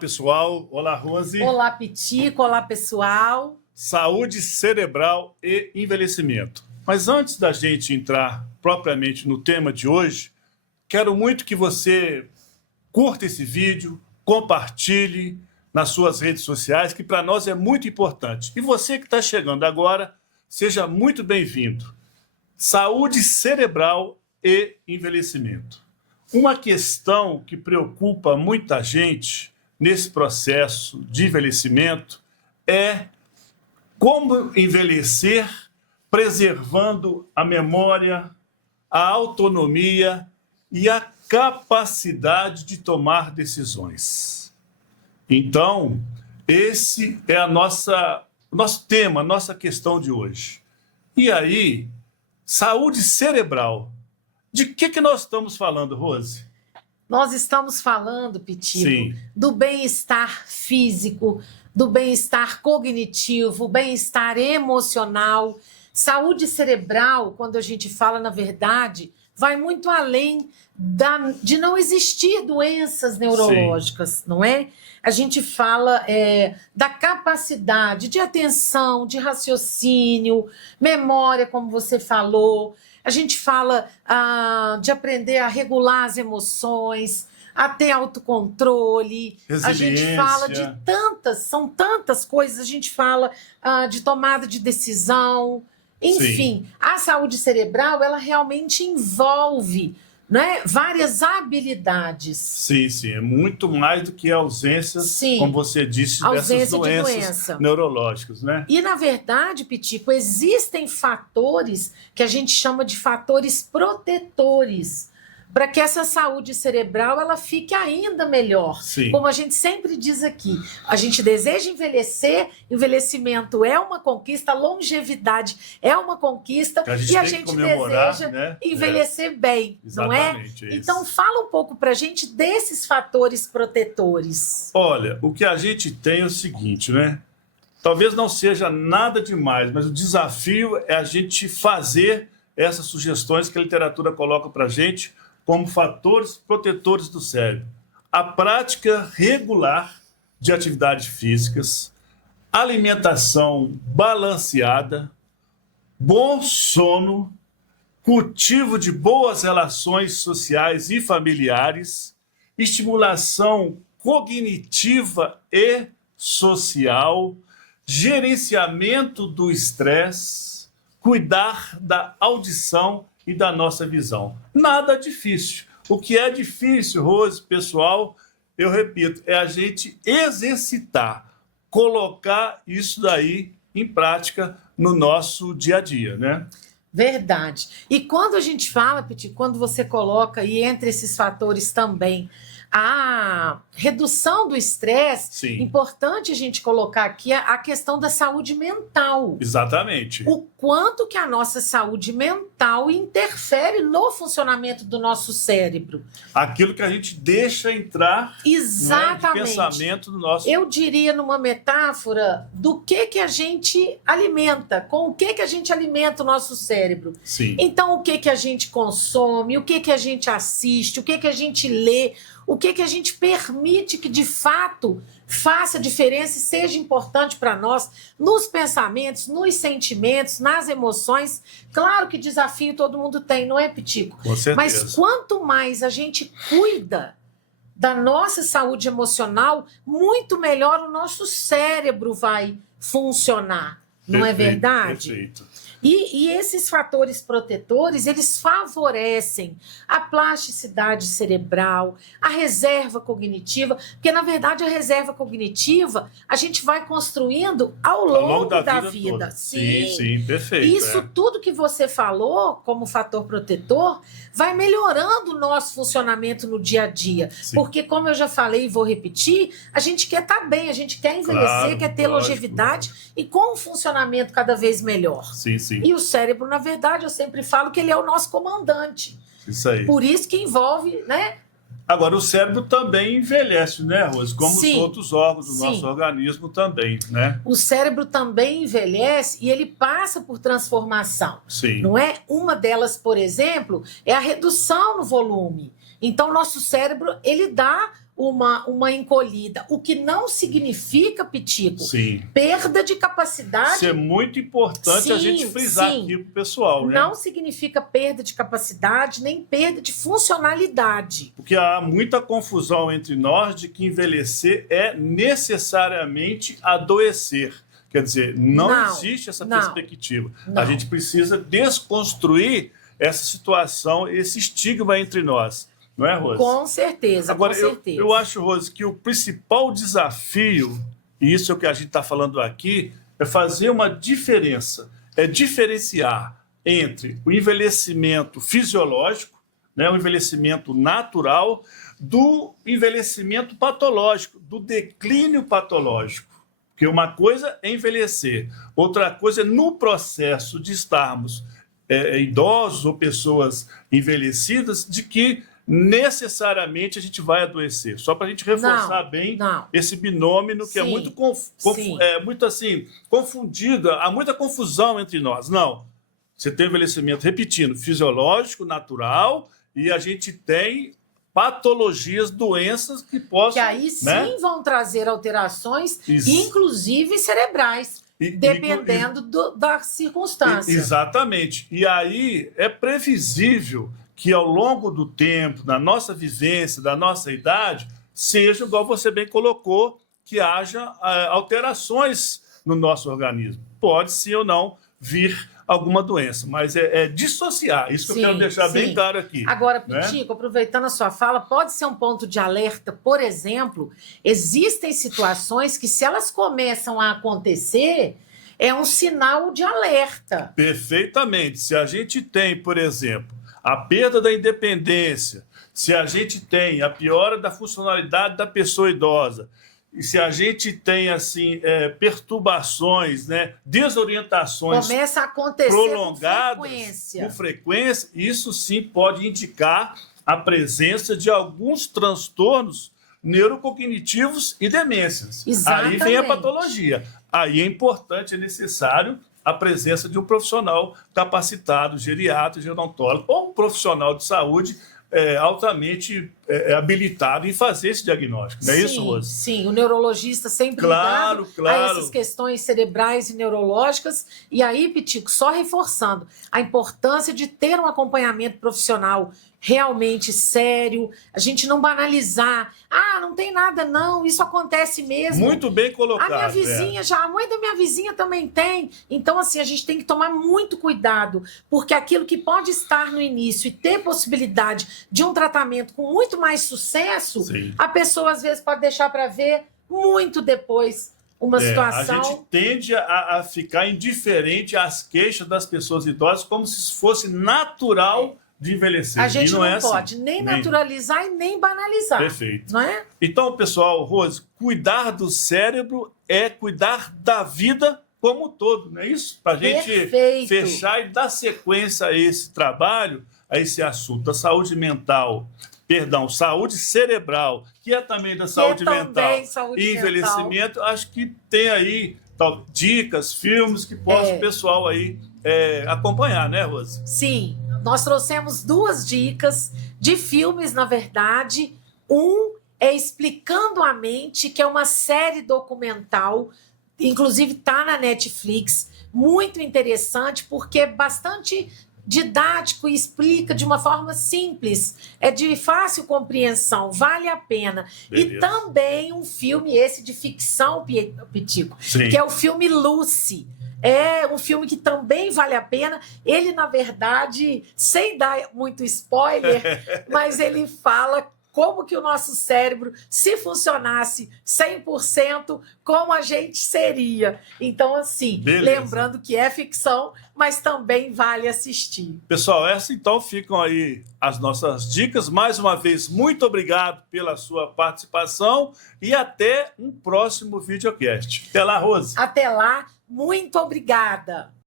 pessoal. Olá, Rose. Olá, Pitico. Olá, pessoal. Saúde cerebral e envelhecimento. Mas antes da gente entrar propriamente no tema de hoje, quero muito que você curta esse vídeo, compartilhe nas suas redes sociais, que para nós é muito importante. E você que está chegando agora, seja muito bem-vindo. Saúde cerebral e envelhecimento. Uma questão que preocupa muita gente nesse processo de envelhecimento é como envelhecer preservando a memória, a autonomia e a capacidade de tomar decisões. Então, esse é o nosso tema, a nossa questão de hoje. E aí, saúde cerebral. De que nós estamos falando, Rose? Nós estamos falando, Pitico, Sim. do bem-estar físico, do bem-estar cognitivo, bem-estar emocional. Saúde cerebral, quando a gente fala, na verdade, vai muito além de não existir doenças neurológicas, Sim. não é? A gente fala da capacidade de atenção, de raciocínio, memória, como você falou. A gente fala de aprender a regular as emoções, a ter autocontrole. A gente fala de são tantas coisas. A gente fala de tomada de decisão. Enfim, Sim. A saúde cerebral, ela realmente envolve, né, várias habilidades. Sim, sim. É muito mais do que ausências, sim. como você disse, dessas doenças neurológicas, né? E, na verdade, Pitico, existem fatores que a gente chama de fatores protetores para que essa saúde cerebral ela fique ainda melhor. Sim. Como a gente sempre diz aqui, a gente deseja envelhecer, envelhecimento é uma conquista, longevidade é uma conquista e a gente deseja, né, envelhecer bem, Exatamente, não é? Então fala um pouco para a gente desses fatores protetores. Olha, o que a gente tem é o seguinte, né? Talvez não seja nada demais, mas o desafio é a gente fazer essas sugestões que a literatura coloca para a gente como fatores protetores do cérebro. A prática regular de atividades físicas, alimentação balanceada, bom sono, cultivo de boas relações sociais e familiares, estimulação cognitiva e social, gerenciamento do estresse, cuidar da audição e da nossa visão. Nada difícil. O que é difícil, Rose, pessoal, eu repito, é a gente exercitar, colocar isso daí em prática no nosso dia a dia, né? Verdade. E quando a gente fala, Petit, quando você coloca, e entre esses fatores também, a redução do estresse, importante a gente colocar aqui a questão da saúde mental. Exatamente. O quanto que a nossa saúde mental interfere no funcionamento do nosso cérebro. Aquilo que a gente deixa entrar, exatamente, né, de pensamento do nosso... Eu diria numa metáfora do que a gente alimenta, com o que a gente alimenta o nosso cérebro. Sim. Então, o que a gente consome, o que a gente assiste, o que a gente lê, o que a gente permite que, de fato, faça diferença e seja importante para nós nos pensamentos, nos sentimentos, nas emoções. Claro que desafio todo mundo tem, não é, Pitico? Com certeza. Mas quanto mais a gente cuida da nossa saúde emocional, muito melhor o nosso cérebro vai funcionar. Não é verdade? Perfeito. E esses fatores protetores, eles favorecem a plasticidade cerebral, a reserva cognitiva, porque, na verdade, a reserva cognitiva a gente vai construindo ao longo da vida. Sim, perfeito. Isso tudo que você falou como fator protetor vai melhorando o nosso funcionamento no dia a dia. Sim. Porque, como eu já falei e vou repetir, a gente quer estar bem, a gente quer envelhecer, quer ter longevidade e com um funcionamento cada vez melhor. Sim. E o cérebro, na verdade, eu sempre falo que ele é o nosso comandante. Isso aí. Por isso que envolve, né? Agora, o cérebro também envelhece, né, Rose? Como os outros órgãos do nosso organismo também, né? O cérebro também envelhece e ele passa por transformação. Sim. Não é? Uma delas, por exemplo, é a redução no volume. Então, nosso cérebro, ele dá uma encolhida, o que não significa, Pitico, Sim. perda de capacidade. Isso é muito importante a gente frisar aqui para o pessoal, né? Não significa perda de capacidade, nem perda de funcionalidade. Porque há muita confusão entre nós de que envelhecer é necessariamente adoecer. Quer dizer, não existe essa perspectiva. Não. A gente precisa desconstruir essa situação, esse estigma entre nós. Não é, Rose? Com certeza, Agora, com certeza. Eu acho, Rose, que o principal desafio, e isso é o que a gente está falando aqui, é fazer uma diferença, é diferenciar entre o envelhecimento fisiológico, né, o envelhecimento natural, do envelhecimento patológico, do declínio patológico. Porque uma coisa é envelhecer, outra coisa é no processo de estarmos idosos ou pessoas envelhecidas, de que necessariamente a gente vai adoecer. Só para a gente reforçar esse binômio que é muito, muito assim, confundido, há muita confusão entre nós. Não, você tem envelhecimento, repetindo, fisiológico, natural, e a gente tem patologias, doenças que possam... Que aí sim vão trazer alterações, inclusive cerebrais, dependendo da circunstância. Exatamente. E aí é previsível que ao longo do tempo, da nossa vivência, da nossa idade, seja, igual você bem colocou, que haja alterações no nosso organismo. Pode sim ou não vir alguma doença, mas é dissociar. Isso que eu quero deixar bem claro aqui. Agora, Pitico, aproveitando a sua fala, pode ser um ponto de alerta, por exemplo, existem situações que, se elas começam a acontecer, é um sinal de alerta. Perfeitamente. Se a gente tem, por exemplo, a perda da independência, se a gente tem a piora da funcionalidade da pessoa idosa, e se a gente tem assim perturbações, né, desorientações começa a acontecer prolongadas, com frequência, isso sim pode indicar a presença de alguns transtornos neurocognitivos e demências. Exatamente. Aí vem a patologia. Aí é importante, é necessário a presença de um profissional capacitado, geriatra, gerontólogo, ou um profissional de saúde altamente habilitado em fazer esse diagnóstico. Não é isso, Rose? Sim, o neurologista sempre ligado a essas questões cerebrais e neurológicas. E aí, Pitico, só reforçando a importância de ter um acompanhamento profissional realmente sério, a gente não banalizar. Ah, não tem nada não, isso acontece mesmo. Muito bem colocado. A minha vizinha a mãe da minha vizinha também tem. Então, assim, a gente tem que tomar muito cuidado, porque aquilo que pode estar no início e ter possibilidade de um tratamento com muito mais sucesso, a pessoa às vezes pode deixar para ver muito depois uma situação... A gente tende a ficar indiferente às queixas das pessoas idosas como se fosse natural de envelhecer. A gente não pode assim. nem naturalizar e nem banalizar. Perfeito. Não é? Então, pessoal, Rose, cuidar do cérebro é cuidar da vida como um todo, não é isso? Para a gente fechar e dar sequência a esse trabalho, a esse assunto da saúde mental, saúde cerebral, que é também da saúde mental e envelhecimento, acho que tem aí dicas, filmes que possa o pessoal aí acompanhar, né, Rose? Sim. Nós trouxemos 2 dicas de filmes, na verdade. Um é Explicando a Mente, que é uma série documental, inclusive está na Netflix, muito interessante, porque é bastante didático e explica de uma forma simples, é de fácil compreensão, vale a pena. Beleza. E também um filme esse de ficção, Pitico, que é o filme Lucy. É um filme que também vale a pena. Ele, na verdade, sem dar muito spoiler, mas ele fala como que o nosso cérebro, se funcionasse 100%, como a gente seria. Então, assim, lembrando que é ficção, mas também vale assistir. Pessoal, então ficam aí as nossas dicas. Mais uma vez, muito obrigado pela sua participação e até um próximo videocast. Até lá, Rose. Até lá. Muito obrigada!